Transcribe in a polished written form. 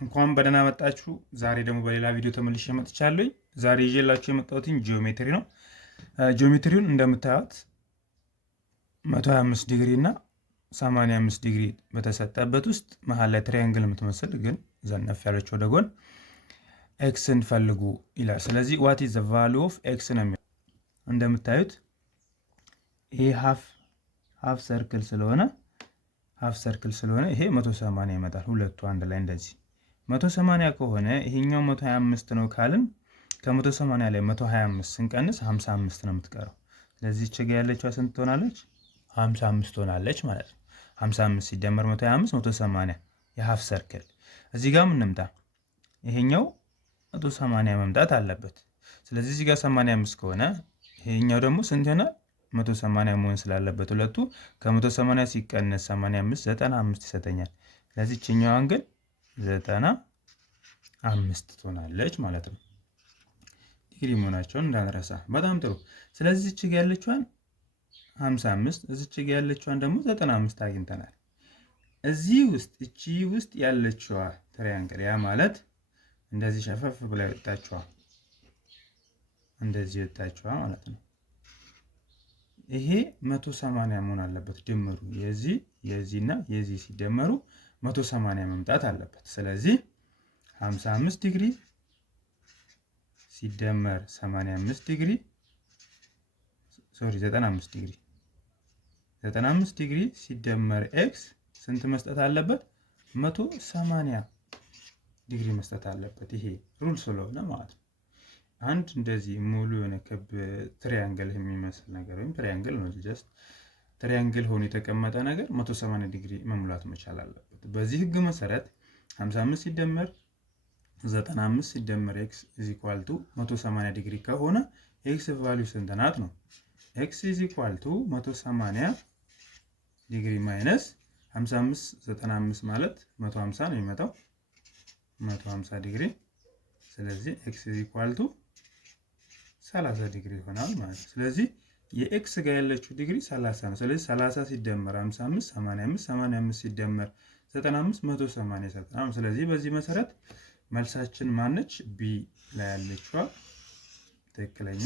እንኳን በደህና መጣችሁ። ዛሬ ደግሞ በሌላ ቪዲዮ ተመልሼ መጥቻለሁ። ዛሬ ይዤላችሁ የመጣሁት ጂኦሜትሪ ነው። ጂኦሜትሪውን እንደምታዩት 125 ዲግሪ እና 85 ዲግሪ በተሰጠበት ውስጥ መሀል ላይ ትሪያንግል የምትመስል ግን ዘነፍ ያለች ወደ ጎን ኤክስን ፈልጉ ይላል። ስለዚህ ዋት ኢዝ ዘ ቫልዩ ኦፍ ኤክስ ነው የሚለው። እንደምታዩት ይሄ ሃፍ ሰርክል ስለሆነ ይሄ 180 ይመጣል። ሁለቱ አንድ ላይ እንደዚህ 180 ከሆነ ይሄኛው 125 ነው ካልን ከ180 ላይ 125 ስንቀንስ 55 ነው የምትቀረው። ስለዚህ እቺ ጋር ያለችው ስንት ትሆናለች? 55 ትሆናለች ማለት ነው። 55 ሲደመር 125 180 የሃፍ ሰርክል። እዚህ ጋር ምን እንምጣ? ይሄኛው 180 መምጣት አለበት። ስለዚህ እዚህ ጋር 85 ከሆነ ይሄኛው ደግሞ ስንት ይሆናል? 180 መሆን ስላለበት ሁለቱ ከ180 ሲቀነስ 85 95 ይሰጠኛል። ስለዚህ እቺኛዋን ግን 95 ትሆናለች ማለት ነው። ዲግሪ መሆናቸውን እንዳንረሳ። በጣም ጥሩ። ስለዚህ እቺ ጋር ያለችዋን 55 እዚች ጋር ያለችዋን ደግሞ 95 አግኝተናል። እዚህ ውስጥ እቺ ውስጥ ያለችዋ ትሪያንግል ያ ማለት እንደዚህ ሸፈፍ ብላ ወጣችዋ እንደዚህ ወጣችዋ ማለት ነው። ይሄ 180 መሆን አለበት ድምሩ የዚህና የዚህ ሲደመሩ 180 መምጣት አለበት። ስለዚህ 55 ዲግሪ ሲደመር 85 ዲግሪ 95 ዲግሪ ሲደመር ኤክስ ስንት መስጠት አለበት? 180 ዲግሪ መስጠት አለበት። ይሄ ሩል ስለሆነ ማለት ነው። አንድ እንደዚህ ሙሉ የሆነ ክብ ትሪያንግል የሚመስል ነገር ወይም ትሪያንግል ነው ጀስት ትሪያንግል ሆኖ የተቀመጠ ነገር 180 ዲግሪ መሙላት መቻል አለበት። በዚህ ህግ መሰረት 55 ሲደመር 95 ሲደመር x = 180 ዲግሪ ከሆነ x ቫልዩ ስንት ናት ነው? x = 180 ዲግሪ ማይነስ 55 95 ማለት 150 ነው የሚመጣው 150 ዲግሪ። ስለዚህ x = 30 ዲግሪ ይሆናል ማለት ነው። ስለዚህ የኤክስ ጋር ያለችው ዲግሪ 30 ነው። ስለዚህ 30 ሲደመር 55 85 85 ሲደመር 95 180 ይሰጣል። ስለዚህ በዚህ መሰረት መልሳችን ማነች? ቢ ላይ ያለችዋ ትክክለኛ